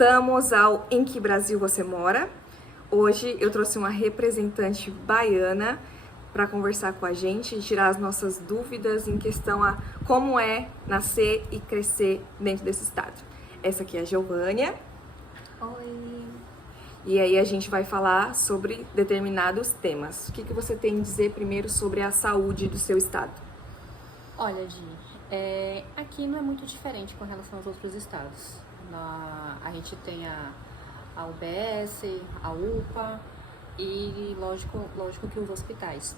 Voltamos ao Em Que Brasil Você Mora. Hoje eu trouxe uma representante baiana para conversar com a gente e tirar as nossas dúvidas em questão a como é nascer e crescer dentro desse estado. Essa aqui é a Giovânia. Oi! E aí a gente vai falar sobre determinados temas. O que você tem a dizer primeiro sobre a saúde do seu estado? Olha, Gi, aqui não é muito diferente com relação aos outros estados. A gente tem a UBS, a UPA e, lógico que os hospitais.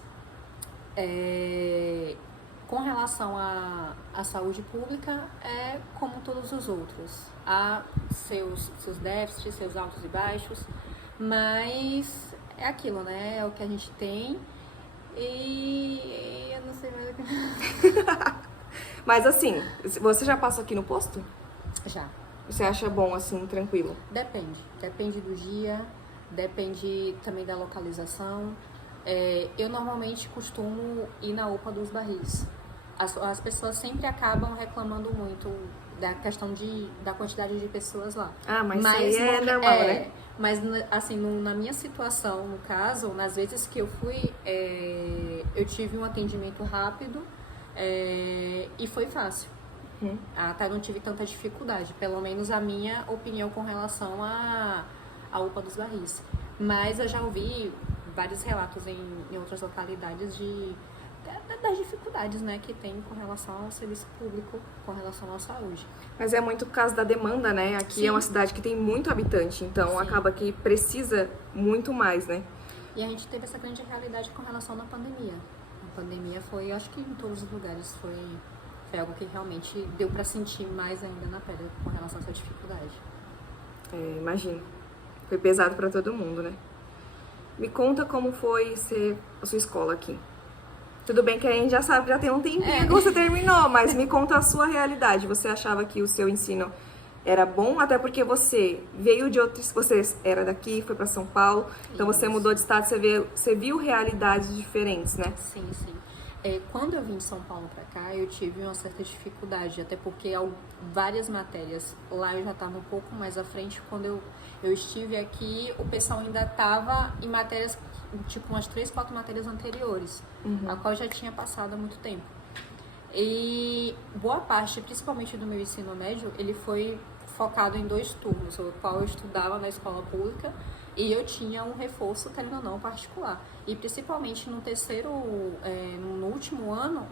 Com relação à saúde pública, é como todos os outros. Há seus déficits, seus altos e baixos, mas é aquilo, né? É o que a gente tem e eu não sei mais o que... Mas assim, você já passou aqui no posto? Já. Você acha bom assim, tranquilo? Depende do dia, depende também da localização. Eu normalmente costumo ir na UPA dos Barris. As pessoas sempre acabam reclamando muito da questão da quantidade de pessoas lá. Ah, mas isso aí é normal, né? Mas, assim, na minha situação, no caso, nas vezes que eu fui, eu tive um atendimento rápido e foi fácil. Até não tive tanta dificuldade, pelo menos a minha opinião com relação à UPA dos Barris. Mas eu já ouvi vários relatos em outras localidades das dificuldades, né, que tem com relação ao serviço público, com relação à saúde. Mas é muito por causa da demanda, né? Aqui Sim. É uma cidade que tem muito habitante, então Sim. Acaba que precisa muito mais, né? E a gente teve essa grande realidade com relação à pandemia. A pandemia foi, acho que em todos os lugares, foi algo que realmente deu para sentir mais ainda na pele com relação a essa dificuldade. Imagino. Foi pesado para todo mundo, né? Me conta como foi ser a sua escola aqui. Tudo bem que a gente já sabe, já tem um tempinho que você terminou, mas me conta a sua realidade. Você achava que o seu ensino era bom, até porque você veio de outros... Você era daqui, foi para São Paulo, então você mudou de estado, você viu realidades diferentes, né? Sim, sim. Quando eu vim de São Paulo para cá, eu tive uma certa dificuldade, até porque várias matérias lá eu já estava um pouco mais à frente. Quando eu estive aqui, o pessoal ainda estava em matérias, tipo umas 3, 4 matérias anteriores, a qual eu já tinha passado há muito tempo. E boa parte, principalmente do meu ensino médio, ele foi focado em 2 turnos, o qual eu estudava na escola pública e eu tinha um reforço, querendo ou não, particular. E principalmente no no último ano,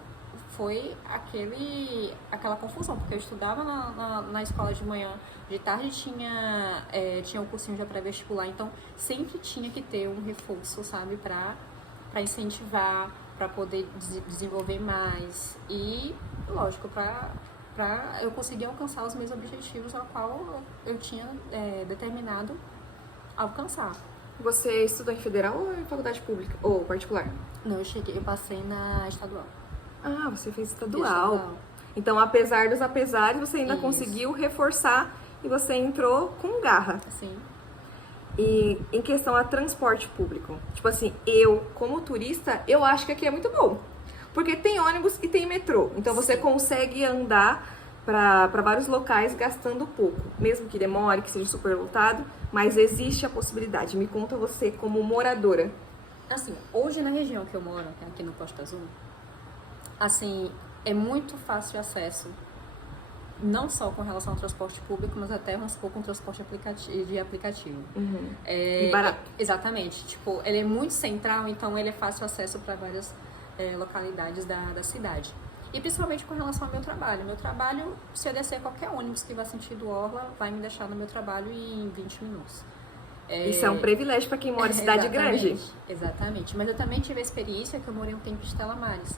foi aquela confusão, porque eu estudava na escola de manhã, de tarde tinha um cursinho já pré-vestibular, então sempre tinha que ter um reforço, sabe, para incentivar, para poder desenvolver mais e, lógico, para eu conseguir alcançar os meus objetivos ao qual eu tinha determinado alcançar. Você estudou em federal ou em faculdade pública? Ou particular? Não, eu passei na estadual. Ah, você fez estadual. Então, apesar dos apesares, você ainda conseguiu reforçar e você entrou com garra. Sim. E em questão a transporte público, tipo assim, eu, como turista, eu acho que aqui é muito bom. Porque tem ônibus e tem metrô. Então você consegue andar para vários locais gastando pouco. Mesmo que demore, que seja super lotado, mas existe a possibilidade. Me conta você como moradora. Assim, hoje na região que eu moro, aqui no Costa Azul, assim, é muito fácil acesso. Não só com relação ao transporte público, mas até vamos supor com transporte de aplicativo. E barato. Exatamente. Tipo, ele é muito central, então ele é fácil acesso para várias localidades da cidade. E principalmente com relação ao meu trabalho. Meu trabalho, se eu descer qualquer ônibus que vá sentido Orla, vai me deixar no meu trabalho em 20 minutos. Isso é um privilégio para quem mora em cidade grande. Exatamente. Mas eu também tive a experiência que eu morei um tempo em Estela Maris.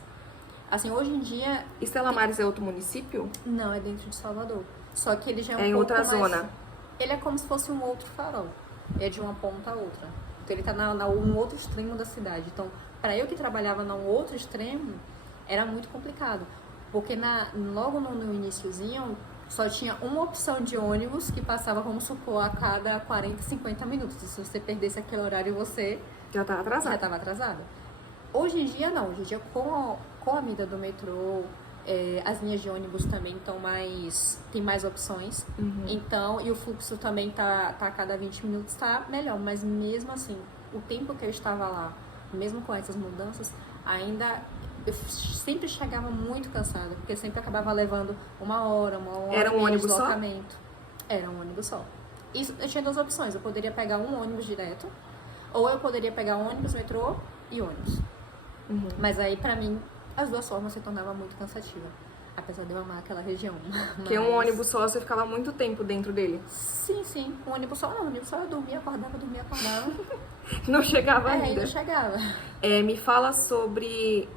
Assim, hoje em dia... Estela Maris é outro município? Não, é dentro de Salvador. Só que ele já é um em pouco outra mais... zona. Ele é como se fosse um outro farol. É de uma ponta a outra. Então ele tá no outro extremo da cidade. Então, para eu que trabalhava no outro extremo, era muito complicado. Porque logo no iniciozinho, só tinha uma opção de ônibus que passava, vamos supor, a cada 40, 50 minutos. E se você perdesse aquele horário, você... Já estava atrasado. Hoje em dia, não. Hoje em dia, com a vinda do metrô, As linhas de ônibus também tem mais opções. Então, e o fluxo também tá a cada 20 minutos, tá melhor. Mas mesmo assim, o tempo que eu estava lá, mesmo com essas mudanças, ainda eu sempre chegava muito cansada, porque sempre acabava levando uma hora Era um de ônibus só? deslocamento. Era um ônibus só. Isso, eu tinha duas opções, eu poderia pegar um ônibus direto, ou eu poderia pegar ônibus, metrô e ônibus. Mas aí, pra mim, as duas formas se tornavam muito cansativa. Apesar de eu amar aquela região. Porque um ônibus só, você ficava muito tempo dentro dele. Sim. Um ônibus só não. Um ônibus só eu dormia, acordava. Não chegava ainda. Ainda chegava. Me fala sobre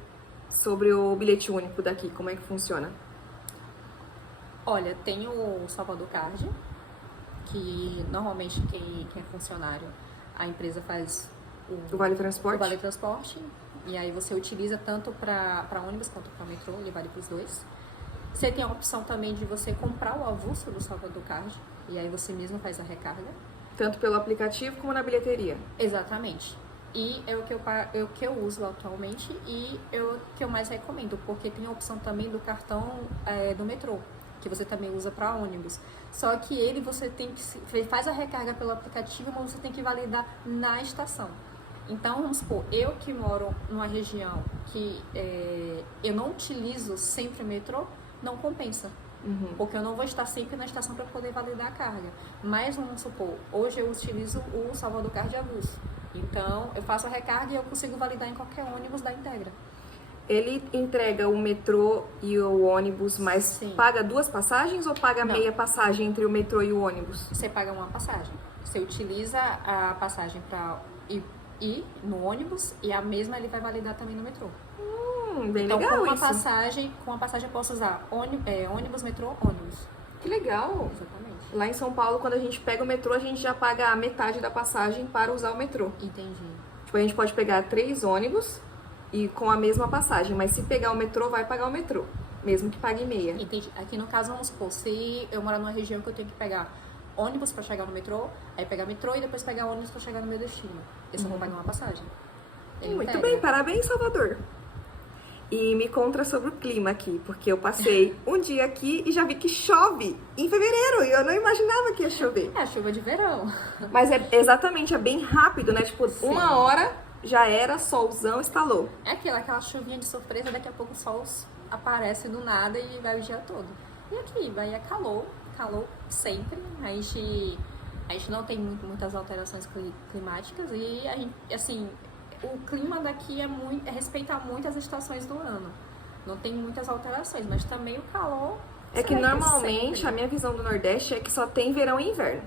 o bilhete único daqui, como é que funciona? Olha, tem o Salvador Card, que normalmente quem é funcionário, a empresa faz O Vale Transporte? o Vale Transporte. E aí você utiliza tanto para ônibus quanto para metrô, ele vale para os dois. Você tem a opção também de você comprar o avulso do Salvador Card, e aí você mesmo faz a recarga. Tanto pelo aplicativo como na bilheteria. Exatamente. E é o que eu uso atualmente e é o que eu mais recomendo, porque tem a opção também do cartão do metrô, que você também usa para ônibus. Só que você tem que faz a recarga pelo aplicativo, mas você tem que validar na estação. Então, vamos supor, eu que moro numa região que eu não utilizo sempre o metrô, não compensa. Porque eu não vou estar sempre na estação para poder validar a carga. Mas, vamos supor, hoje eu utilizo o Salvador Card avulso. Então, eu faço a recarga e eu consigo validar em qualquer ônibus da Integra. Ele entrega o metrô e o ônibus, mas Sim. paga duas passagens ou paga Não. meia passagem entre o metrô e o ônibus? Você paga uma passagem. Você utiliza a passagem para ir no ônibus e a mesma ele vai validar também no metrô. Bem Então, legal com uma isso. passagem eu posso usar ônibus, metrô, ônibus. Que legal. Exatamente. Lá em São Paulo, quando a gente pega o metrô, a gente já paga a metade da passagem para usar o metrô. Entendi. Tipo, a gente pode pegar 3 ônibus e com a mesma passagem, mas se pegar o metrô, vai pagar o metrô, mesmo que pague meia. Entendi. Aqui no caso, vamos supor, se eu morar numa região que eu tenho que pegar ônibus para chegar no metrô, aí pegar metrô e depois pegar ônibus para chegar no meu destino. Eu só vou pagar uma passagem. Ele Muito pega. bem, parabéns, Salvador. E me conta sobre o clima aqui, porque eu passei um dia aqui e já vi que chove em fevereiro e eu não imaginava que ia chover. É a chuva de verão. Mas é bem rápido, né? Tipo, Sim. uma hora já era, solzão, estalou. É aquela chuvinha de surpresa, daqui a pouco o sol aparece do nada e vai o dia todo. E aqui, vai calor sempre. A gente não tem muitas alterações climáticas e a gente, assim, o clima daqui respeita muito as estações do ano. Não tem muitas alterações, mas também o calor. É que normalmente sempre. a minha visão do Nordeste é que só tem verão e inverno.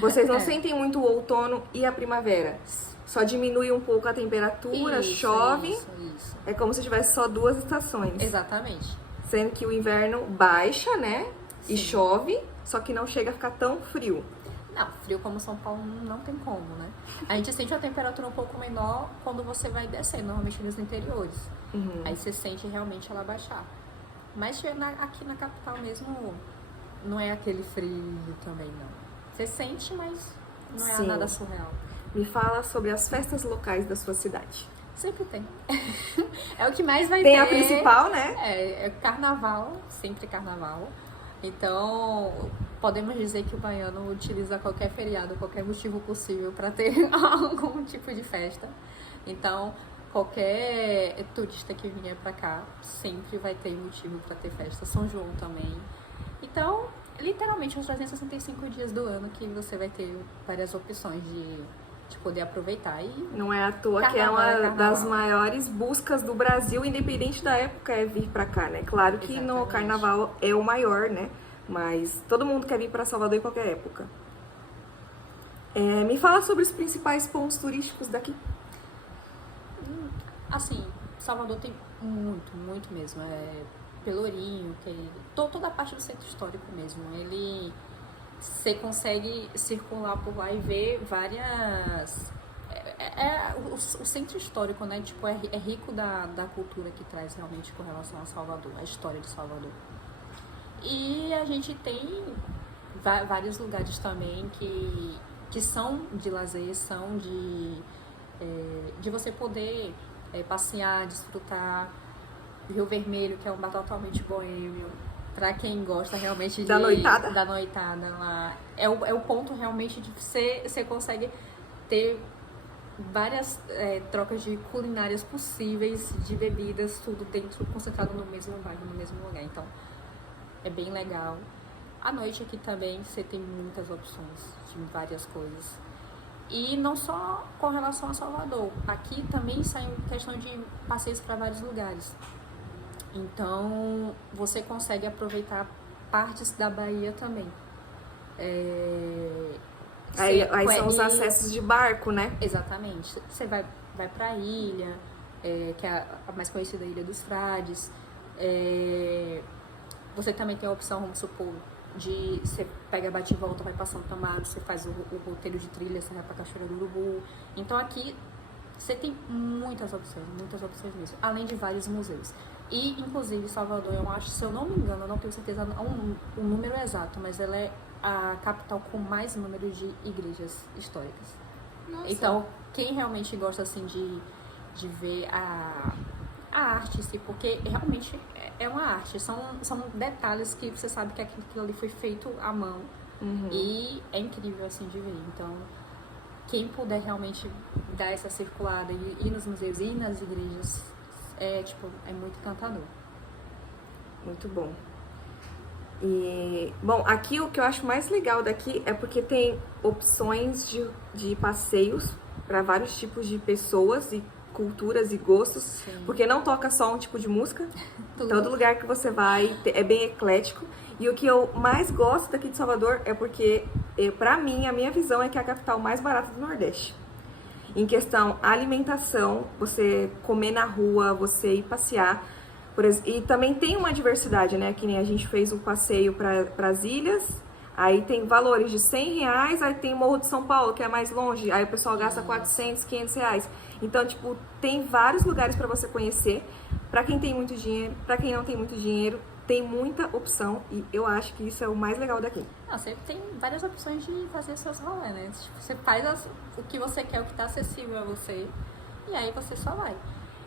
Vocês não sentem muito o outono e a primavera. Só diminui um pouco a temperatura, Isso, chove. Isso. É como se tivesse só duas estações. Exatamente. Sendo que o inverno baixa, né? E Sim. chove, só que não chega a ficar tão frio. Não, frio como São Paulo não tem como, né? A gente sente uma temperatura um pouco menor quando você vai descendo, normalmente nos interiores. Aí você sente realmente ela baixar. Mas aqui na capital mesmo, não é aquele frio também, não. Você sente, mas não é Sim. nada surreal. Me fala sobre as festas locais da sua cidade. Sempre tem. É o que mais vai ter. Tem a principal, né? É carnaval, sempre carnaval. Então, podemos dizer que o baiano utiliza qualquer feriado, qualquer motivo possível para ter algum tipo de festa. Então, qualquer turista que vier para cá sempre vai ter motivo para ter festa. São João também. Então, literalmente, os 365 dias do ano que você vai ter várias opções de poder aproveitar. E Não é à toa que é Carnaval é uma carnaval. das maiores buscas do Brasil, independente da época, é vir pra cá, né? Claro que no Exatamente. carnaval é o maior, né? Mas todo mundo quer vir pra Salvador em qualquer época. Me fala sobre os principais pontos turísticos daqui. Assim, Salvador tem muito mesmo. Pelourinho, toda a parte do centro histórico mesmo. Você consegue circular por lá e ver várias... O centro histórico, né? Tipo, é rico da cultura que traz realmente com relação a Salvador, a história de Salvador. E a gente tem vários lugares também que são de lazer, são de você poder passear, desfrutar. Rio Vermelho, que é um bar totalmente boêmio. Pra quem gosta realmente Da noitada. da noitada lá. É o ponto realmente de você consegue ter várias trocas de culinárias possíveis, de bebidas, tudo dentro, concentrado no mesmo bairro, no mesmo lugar. Então, é bem legal. À noite aqui também você tem muitas opções de várias coisas. E não só com relação a Salvador. Aqui também sai questão de passeios para vários lugares. Então, você consegue aproveitar partes da Bahia também. Aí são os acessos de barco, né? Exatamente. Você vai pra ilha, que é a mais conhecida Ilha dos Frades. Você também tem a opção, vamos supor, de você pega bate e volta, vai pra Santo Amaro, você faz o roteiro de trilha, você vai pra Cachoeira do Urubu. Então aqui você tem muitas opções mesmo, além de vários museus. E, inclusive, Salvador, eu acho, se eu não me engano, eu não tenho certeza o número exato, mas ela é a capital com mais número de igrejas históricas. Nossa. Então, quem realmente gosta, assim, de ver a arte em si, porque realmente é uma arte, são detalhes que você sabe que aquilo ali foi feito à mão. E é incrível, assim, de ver. Então, quem puder realmente dar essa circulada e ir nos museus e ir nas igrejas, é muito encantador. Muito bom. E, bom, aqui o que eu acho mais legal daqui é porque tem opções de passeios para vários tipos de pessoas e culturas e gostos. Sim. Porque não toca só um tipo de música. Tudo. Todo lugar que você vai é bem eclético. E o que eu mais gosto daqui de Salvador é porque, pra mim, a minha visão é que é a capital mais barata do Nordeste. Em questão alimentação, você comer na rua, você ir passear. E também tem uma diversidade, né? Que nem a gente fez um passeio para as ilhas, aí tem valores de R$100, aí tem o Morro de São Paulo, que é mais longe, aí o pessoal gasta R$400, R$500. Então, tipo, tem vários lugares para você conhecer. Para quem tem muito dinheiro, para quem não tem muito dinheiro, tem muita opção e eu acho que isso é o mais legal daqui. Não, você tem várias opções de fazer seus rolês, né? Tipo, você faz o que você quer, o que tá acessível a você, e aí você só vai.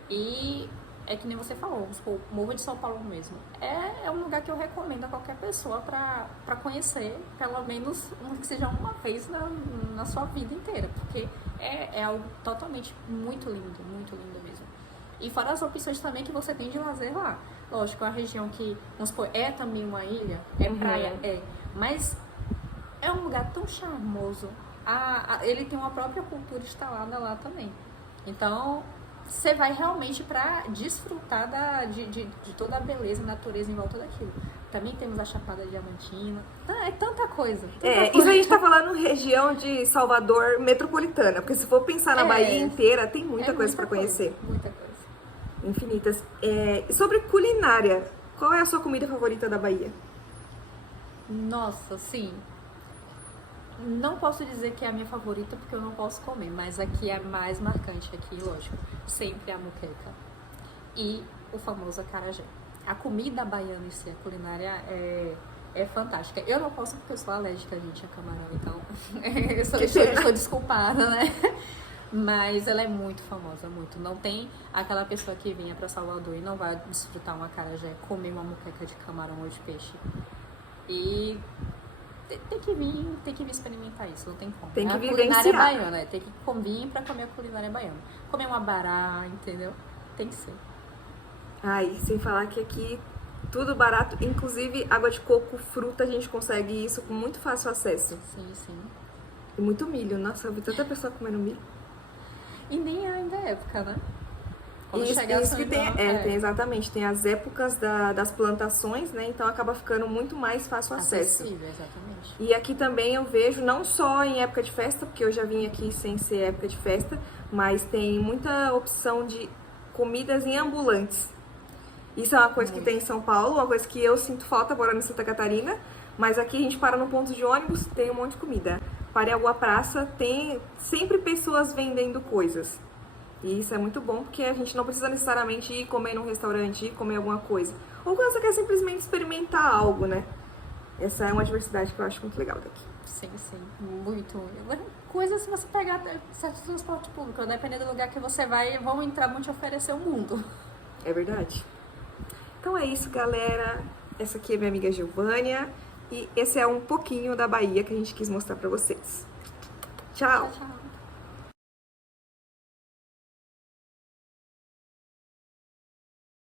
E é que nem você falou, o Morro de São Paulo mesmo. É um lugar que eu recomendo a qualquer pessoa pra conhecer, pelo menos que seja uma vez na sua vida inteira, porque é algo totalmente muito lindo mesmo. E fora as opções também que você tem de lazer lá. Lógico, é uma região que, vamos supor, é também uma ilha, é praia, mas é um lugar tão charmoso. Ele tem uma própria cultura instalada lá também. Então, você vai realmente para desfrutar de toda a beleza, a natureza em volta daquilo. Também temos a Chapada Diamantina. É tanta coisa. Isso a gente tá falando região de Salvador metropolitana, porque se for pensar na Bahia inteira, tem muita coisa para conhecer. Muita coisa. Infinitas. Sobre culinária, qual é a sua comida favorita da Bahia? Nossa, sim. Não posso dizer que é a minha favorita porque eu não posso comer, mas aqui é a mais marcante aqui, lógico. Sempre a moqueca e o famoso acarajé. A comida baiana em si, a culinária é fantástica. Eu não posso porque eu sou alérgica, gente, a camarão, então eu sou desculpada, né? Mas ela é muito famosa, muito. Não tem aquela pessoa que venha pra Salvador e não vai desfrutar um acarajé, comer uma moqueca de camarão ou de peixe. E tem que vir experimentar isso, não tem como. Tem que a culinária vivenciar. baiana, tem que vir pra comer a culinária baiana. Comer uma abará, entendeu? Tem que ser. Ai, sem falar que aqui tudo barato, inclusive água de coco, fruta, a gente consegue isso com muito fácil acesso. Sim, sim. E muito milho, nossa, eu vi tanta pessoa comendo milho. E nem ainda é época, né? Quando Isso chegar que São tem, João, tem exatamente, tem as épocas das plantações, né? Então acaba ficando muito mais fácil o acesso. acessível, exatamente. E aqui também eu vejo, não só em época de festa, porque eu já vim aqui sem ser época de festa, mas tem muita opção de comidas em ambulantes. Isso é uma coisa que tem em São Paulo, uma coisa que eu sinto falta morando em Santa Catarina, mas aqui a gente para no ponto de ônibus, tem um monte de comida. Para em alguma praça, tem sempre pessoas vendendo coisas. E isso é muito bom, porque a gente não precisa necessariamente ir comer num restaurante, ir comer alguma coisa. Ou quando você quer simplesmente experimentar algo, né? Essa é uma diversidade que eu acho muito legal daqui. Sim, sim. Muito. Coisas se você pegar certo transporte público, dependendo do lugar que você vai, vão te oferecer o mundo. É verdade. Então é isso, galera. Essa aqui é minha amiga Giovânia. E esse é um pouquinho da Bahia que a gente quis mostrar pra vocês. Tchau! Tchau, tchau.